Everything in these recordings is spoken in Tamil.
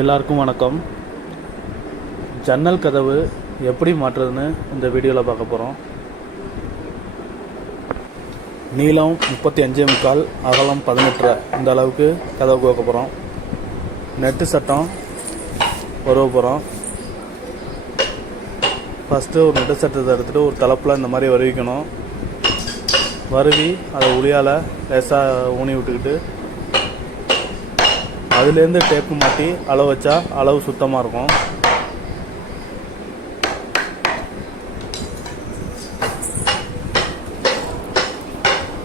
எல்லாருக்கும் வணக்கம். ஜன்னல் கதவு எப்படி மாற்றுறதுன்னு இந்த வீடியோவில் பார்க்க போகிறோம். நீளம் 35.25, அகலம் 18 இந்த அளவுக்கு கதவு கோக்க போகிறோம். நெட்டு சட்டம் உருவ போகிறோம். ஃபஸ்ட்டு ஒரு நெட்டு சட்டத்தை எடுத்துகிட்டு ஒரு தலைப்பில் இந்த மாதிரி வருவிக்கணும். வருவி அதை உளியால் லேசாக ஊனி விட்டுக்கிட்டு அதுலேருந்து டேப்பு மாட்டி அளவு வச்சா அளவு சுத்தமாக இருக்கும்.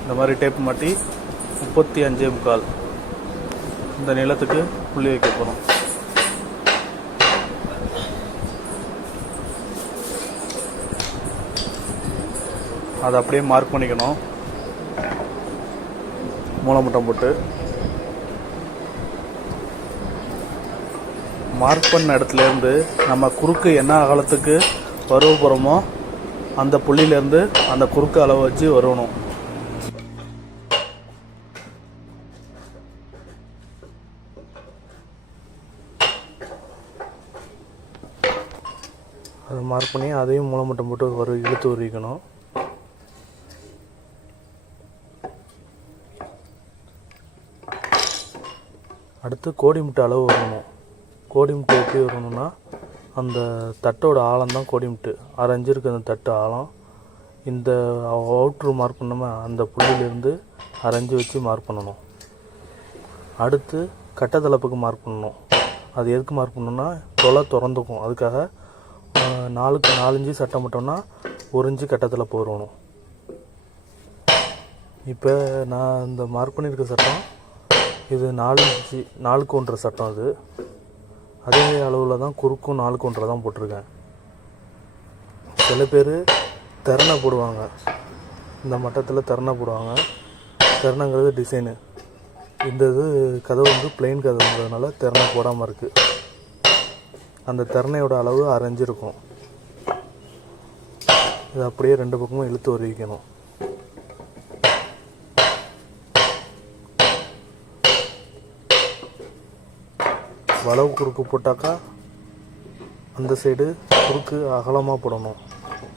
இந்த மாதிரி டேப்பு மாட்டி 35.25 இந்த நீளத்துக்கு புள்ளி வைக்க போகிறோம். அதை அப்படியே மார்க் பண்ணிக்கணும். மூலமுட்டம் போட்டு மார்க் பண்ண இடத்துலேருந்து நம்ம குறுக்கு என்ன அகலத்துக்கு வருவ போகிறோமோ அந்த புள்ளியிலேருந்து அந்த குறுக்கு அளவு வச்சு வருவணும். அதை மார்க் பண்ணி அதையும் மூலமட்டம் போட்டு இழுத்து உருவிக்கணும். அடுத்து கோடி முட்டை அளவு வரணும். கோடி முட்டை எப்படி வரணும்னா, அந்த தட்டோட ஆழம் தான் கோடி முட்டை. 1/2 இன்ச்சு இருக்குது அந்த தட்டு ஆழம். இந்த அவுட்ரு மார்க் பண்ணோமா அந்த புள்ளியிலேருந்து 1/2 இன்ச்சு வச்சு மார்க் பண்ணணும். அடுத்து கட்டத்தளப்புக்கு மார்க் பண்ணணும். அது எதுக்கு மார்க் பண்ணணும்னா, தொலை திறந்துக்கும். அதுக்காக 4க்கு 4 இன்ச்சு சட்டம் மட்டும்னா 1 இன்ச்சு கட்டத்தளப்பு வரணும். இப்போ நான் இந்த மார்க் பண்ணியிருக்க சட்டம் இது 4 இன்ச்சு 4க்கு 1 சட்டம். அது அதே அளவில் தான் குறுக்கும் 4க்கு 1 தான் போட்டிருக்கேன். சில பேர் திறனை போடுவாங்க. இந்த மட்டத்தில் திறனை போடுவாங்க. திறனைங்கிறது டிசைனு. இந்த இது கதவு வந்து பிளெயின் கதவுங்கிறதுனால திறனை போடாமல் இருக்குது. அந்த திறனையோட அளவு 1/2 இன்ச்சு இருக்கும். இது அப்படியே 2 பக்கமும் இழுத்து வருவிக்கணும். வளவு குறுக்கு போட்டாக்கா அந்த சைடு குறுக்கு அகலமாக போடணும்.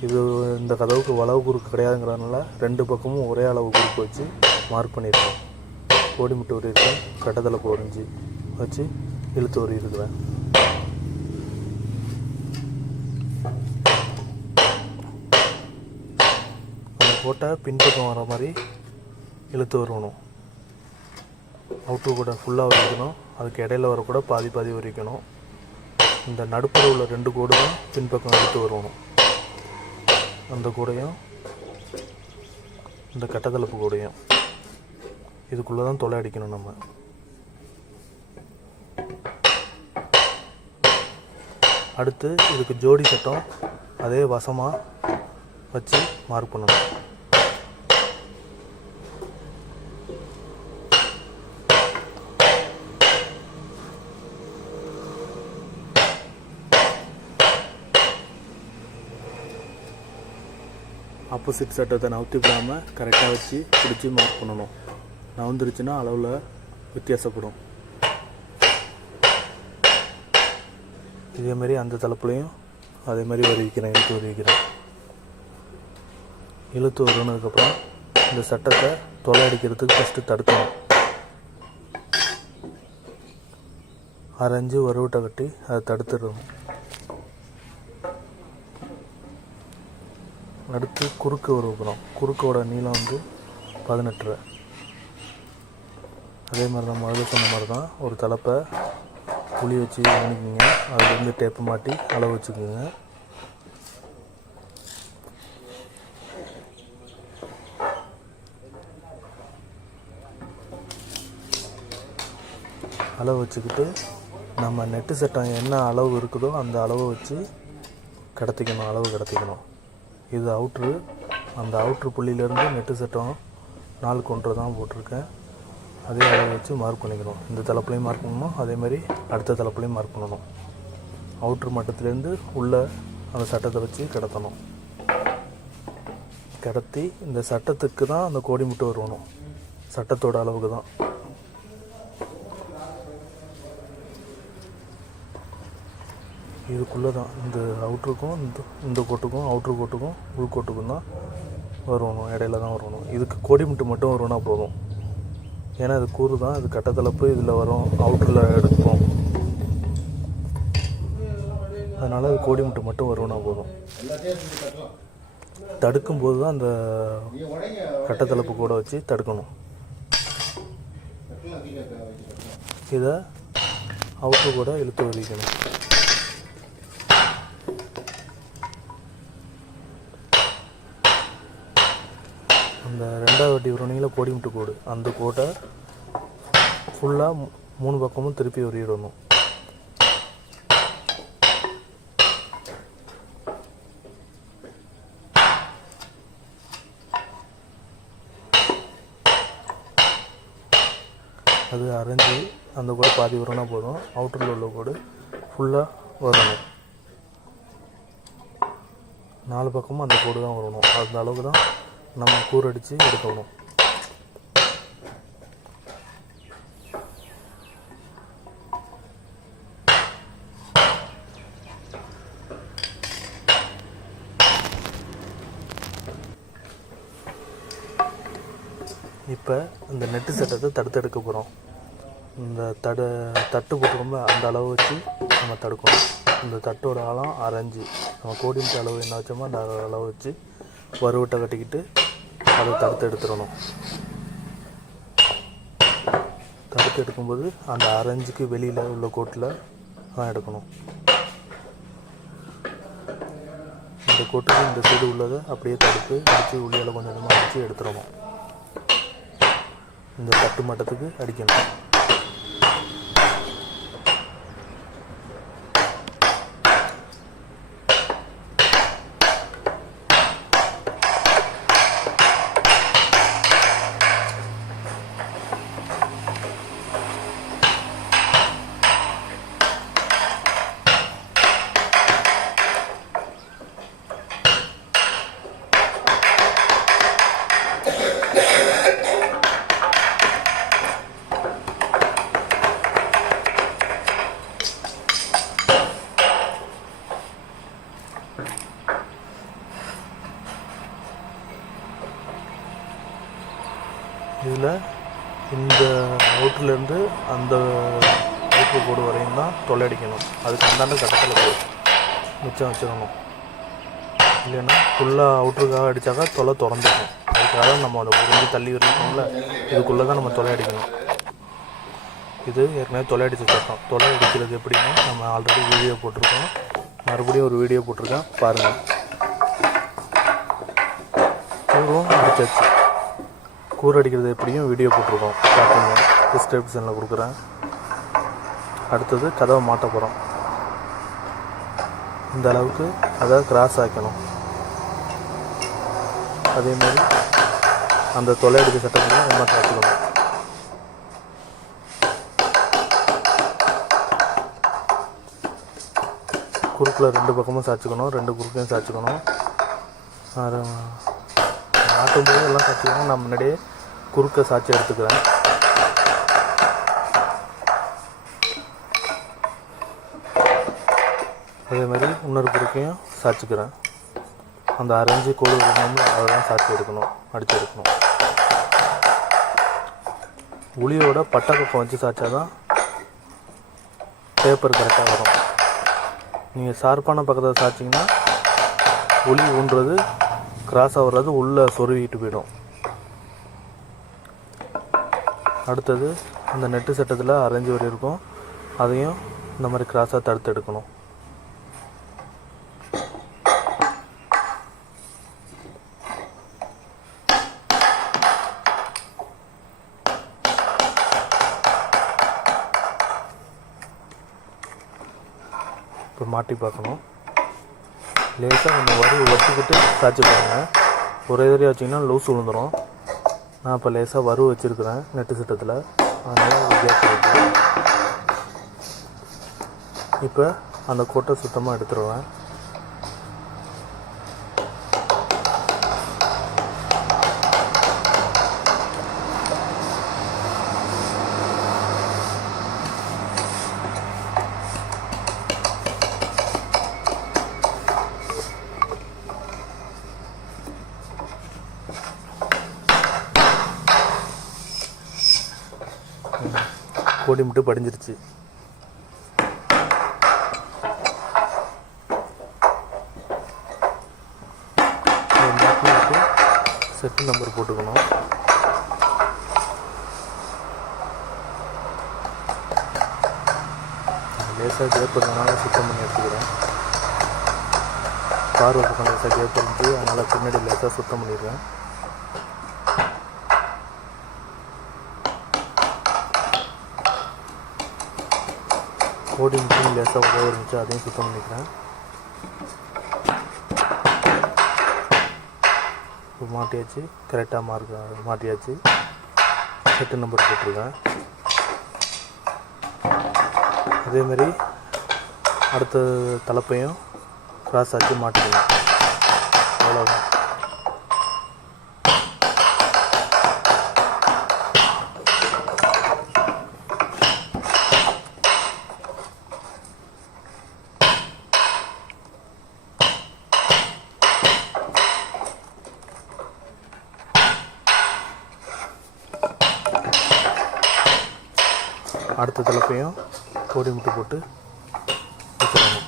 இது இந்த கதவுக்கு வளவு குறுக்கு கிடையாதுங்கிறதுனால 2 பக்கமும் ஒரே அளவு குறுக்கு வச்சு மார்க் பண்ணியிருக்கேன். கோடி முட்டை உரியிருக்கேன். கட்டத்தளப்பு 1 இன்ச்சு வச்சு இழுத்து உரியிருக்கிறேன். அந்த கோட்டை பின்பக்கம் வர மாதிரி இழுத்து வருவணும். அவுட்ரு கூட ஃபுல்லாக வரைக்கணும். அதுக்கு இடையில வர கூட பாதி பாதி வரைக்கணும். இந்த நடுப்புற உள்ள 2 கோடு தான் பின்பக்கம் எடுத்து வரணும். அந்த கூடையும் இந்த கட்டத்தளப்பு கூடையும் இதுக்குள்ளே தான் தொலை அடிக்கணும். நம்ம அடுத்து இதுக்கு ஜோடி சட்டம் அதே வசமாக வச்சு மார்க் பண்ணணும். ஆப்போசிட் சட்டத்தை நவுத்தி விடாமல் கரெக்டாக வச்சு பிடிச்சி மார்க் பண்ணணும். நவுந்துருச்சுன்னா அளவில் வித்தியாசப்படும். இதேமாரி அந்த தலைப்புலையும் அதேமாதிரி வருவிக்கிறேன். இழுத்து வருவிக்கிறேன். இழுத்து வருனதுக்கப்புறம் இந்த சட்டத்தை தொலை அடிக்கிறதுக்கு ஃபஸ்ட்டு தடுக்கணும். 1/2 இன்ச்சு வருவிட்டை கட்டி அதை தடுத்துடணும். அடுத்து குறுக்கு வருவோம். குறுக்கோட நீளம் வந்து 18. அதே மாதிரி தான் முதல்ல சொன்ன மாதிரி தான் ஒரு தலைப்பை புளி வச்சு ஊனிக்குங்க. அதுலேருந்து டேப்பு மாட்டி அளவு வச்சுக்கோங்க. அளவு வச்சுக்கிட்டு நம்ம நெட்டு சட்டம் என்ன அளவு இருக்குதோ அந்த அளவை வச்சு கடத்திக்கணும். அளவு கடத்திக்கணும். இது அவுட்ரு. அந்த அவுட்ரு புள்ளியிலேருந்து நெட்டு சட்டம் 4க்கு 1 தான் போட்டிருக்கேன். அதே அளவு வச்சு மார்க் பண்ணிக்கணும். இந்த தலைப்புலையும் மார்க் பண்ணணும். அதேமாதிரி அடுத்த தலைப்புலையும் மார்க் பண்ணணும். அவுட்ரு மட்டத்துலேருந்து உள்ளே அந்த சட்டத்தை வச்சு கடத்தணும். கடத்தி இந்த சட்டத்துக்கு தான் அந்த கோடி முட்டை வரணும். சட்டத்தோட அளவுக்கு தான். இதுக்குள்ளே தான் இந்த அவுட்ருக்கும் இந்த கோட்டுக்கும் அவுட்ரு கோட்டுக்கும் உள்கோட்டுக்கும் தான் வரணும், இடையில தான் வரணும். இதுக்கு கோடிமுட்டு மட்டும் வரும்னா போதும். ஏன்னா இது கூறு தான், இது கட்டத்தலப்பு இதில் வரும், அவுட்டரில் எடுக்கும். அதனால் அது கோடிமுட்டு மட்டும் வரும்னா போதும். தடுக்கும்போது தான் அந்த கட்டத்தலப்பு கூட வச்சு தடுக்கணும். இதை அவுட்ரு கூட இழுத்து வலிக்கணும். அந்த 2வது வட்டி உரணியில் கோடிமுட்டு கோடு, அந்த கோட்டை ஃபுல்லாக 3 பக்கமும் திருப்பி உருவிடணும். அது அரைஞ்சி அந்த கோடு பாதி வரணும்னா போதும். அவுட்டரில் உள்ள கோடு ஃபுல்லாக வரணும். 4 பக்கமும் அந்த கோடு தான் வரணும். அந்த அளவுக்கு தான் நம்ம கூறு அடித்து எடுக்கணும். இப்போ இந்த நெட்டு சட்டத்தை தடுத்தெடுக்க போகிறோம். இந்த தட்டு போட்டுக்கோம்ப அந்த அளவு வச்சு நம்ம தடுக்கணும். இந்த தட்டோட ஆழம் அரைஞ்சி நம்ம கோடிமுட்டு அளவு என்ன வச்சோமோ அந்த அளவு வச்சு வறுவட்டை கட்டிக்கிட்டு அதை தடுத்து எடுத்துடணும். தடுத்து எடுக்கும்போது அந்த அரைஞ்சிக்கு வெளியில் உள்ள கோட்டில் தான் எடுக்கணும். இந்த கோட்டுக்கு இந்த சைடு உள்ளதை அப்படியே தடுத்து அடித்து உள்ளியால் கொஞ்சம் கொஞ்சமாக அடித்து எடுத்துடணும். இந்த தட்டு மட்டத்துக்கு அடிக்கணும். இதில் இந்த அவுட்லேருந்து அந்த அவுட்ரு கோடு வரையும் தான் தொலை அடிக்கணும். அதுக்கு அந்தாண்ட கட்டத்தில் போய் மிச்சம் வச்சுக்கணும். இல்லைன்னா ஃபுல்லாக அவுட்ருக்காக அடித்தாக்கா தொலை திறந்துக்கும். அதுக்காக நம்ம அதை உறிஞ்சி தள்ளி இருக்கோம்ல, இதுக்குள்ளே தான் நம்ம தொலை அடிக்கணும். இது ஏற்கனவே தொலை அடித்து சட்டம். தொலை அடிக்கிறது எப்படின்னா நம்ம ஆல்ரெடி வீடியோ போட்டிருக்கோம், மறுபடியும் ஒரு வீடியோ போட்டிருக்கேன் பாருங்கள். கூறும் அடிச்சாச்சு. கூறு அடிக்கிறது எப்படியும் வீடியோ போட்டிருக்கோம், பார்த்துங்க, டிஸ்கிரிப்ஷனில் கொடுக்குறேன். அடுத்தது கதவை மாட்ட போகிறோம். இந்த அளவுக்கு அதை கிராஸ் ஆக்கணும். அதேமாதிரி அந்த தொலை அடித்த சட்டத்தில் நம்ம சாப்பிடணும். குறுக்கில் 2 பக்கமும் சாய்ச்சிக்கணும், 2 குறுக்கையும் சாய்ச்சிக்கணும். ஆட்டும்போது எல்லாம் சாய்ச்சிக்கணும். நான் முன்னாடியே குறுக்கை சாய்ச்சி எடுத்துக்கிறேன். அதேமாதிரி இன்னொரு குறுக்கையும் சாய்ச்சிக்கிறேன். அந்த அரைஞ்சி கோடு நம்ம அதை தான் சாய்ச்சி எடுக்கணும், அடித்து எடுக்கணும். உளியோட பட்டை பக்கம் வச்சு சாய்ச்சா தான் பேப்பர் கரெக்டாக வரும். நீங்கள் ஷார்ப்பான பக்கத்தில் சாய்ச்சிங்கன்னா உளி ஊன்றது கிராஸாக வர்றது உள்ளே சொருவிட்டு போயிடும். அடுத்தது அந்த நெட்டு சட்டத்தில் அரைஞ்சி வரி இருக்கும், அதையும் இந்த மாதிரி கிராஸாக தடுத்து எடுக்கணும். இப்போ மாட்டி பார்க்கணும். லேசாக நம்ம வரி வச்சுக்கிட்டு சாய்ச்சி பாருங்கள். ஒரே தடவை வச்சிங்கன்னா லூஸ் விழுந்துடும். நான் இப்போ லேசாக வறு வச்சுருக்கிறேன் நெட்டு சட்டத்தில், அதனால் கேப் இருக்குது. இப்போ அந்த கோட்டை சுத்தமாக எடுத்துருவேன். கோடி முட்டு படிஞ்சிருச்சு. செட்டு நம்பர் போட்டுக்கணும். லேசாக கேப் இருந்ததுனால சுத்தம் பண்ணி எடுத்துக்கிறேன். பார்வை பக்கம் லேசாக கேப் இருந்து அதனால் பின்னாடி லேசாக சுத்தம் பண்ணிடுறேன். கோடி முட்டையும் லேசாக உதவி இருந்துச்சு, அதையும் சுத்தம் பண்ணிக்கிறேன். இப்போ மாட்டியாச்சு, கரெக்டாக மாட்டியாச்சு. செட்டு நம்பர் போட்டிருக்கேன். அதேமாரி அடுத்த தலைப்பையும் கிராஸ் ஆச்சு மாட்டிக்கணும். அவ்வளோதான். அடுத்த தலைப்பையும் கோடி முட்டை போட்டு வச்சிடணும்.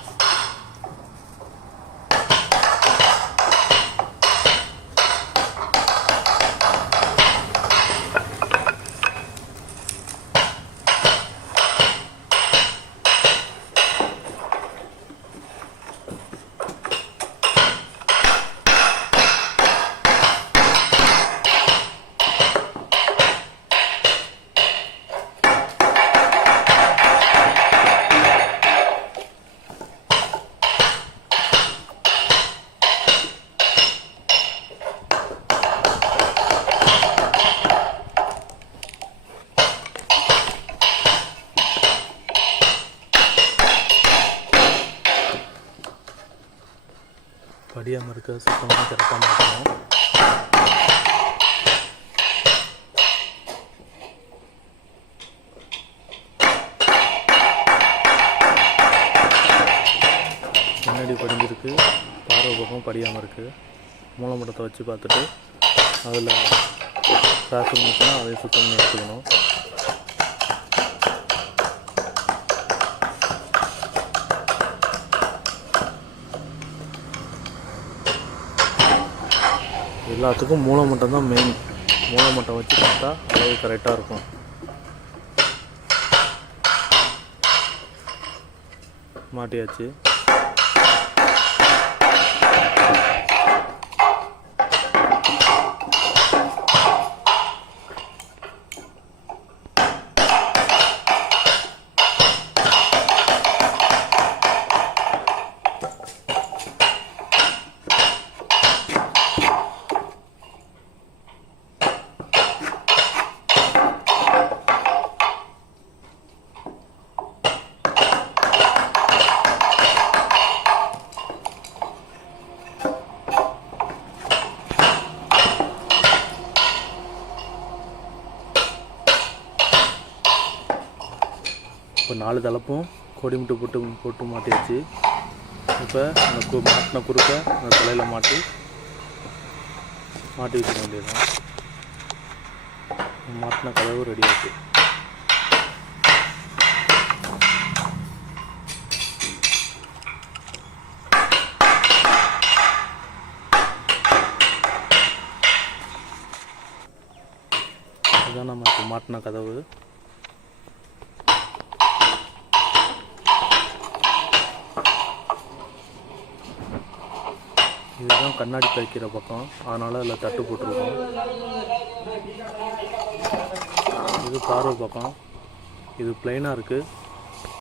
படியாமல் இருக்க சுத்தமாக கரெக்டாக மாற்றணும். முன்னாடி படிஞ்சிருக்கு, பார்வை பக்கம் படியாமல் இருக்குது. மூலமட்டத்தை வச்சு பார்த்துட்டு அதில் கிராஸ் இருந்துச்சுன்னா அதையும் சுத்தம் பண்ணி எடுத்துக்கணும். எல்லாத்துக்கும் மூலமட்டம் தான் மெயின். மூலமட்டம் வச்சு பார்த்தா அளவு கரெக்டாக இருக்கும். மாட்டியாச்சு. இப்போ 4 தலைப்பும் கோடி முட்டை போட்டு மாட்டியாச்சு. இப்போ அந்த மாட்டின குறுக்க அந்த தலையில் மாட்டி வச்சுக்க வேண்டியதுதான். மாட்டின கதவு ரெடி ஆச்சு. இதுதான் நம்ம இப்போ மாட்டின கதவு. இதுதான் கண்ணாடி தைக்கிற பக்கம், அதனால் அதில் தட்டு போட்டிருக்கோம். இது பார்வை பக்கம், இது பிளைனாக இருக்குது.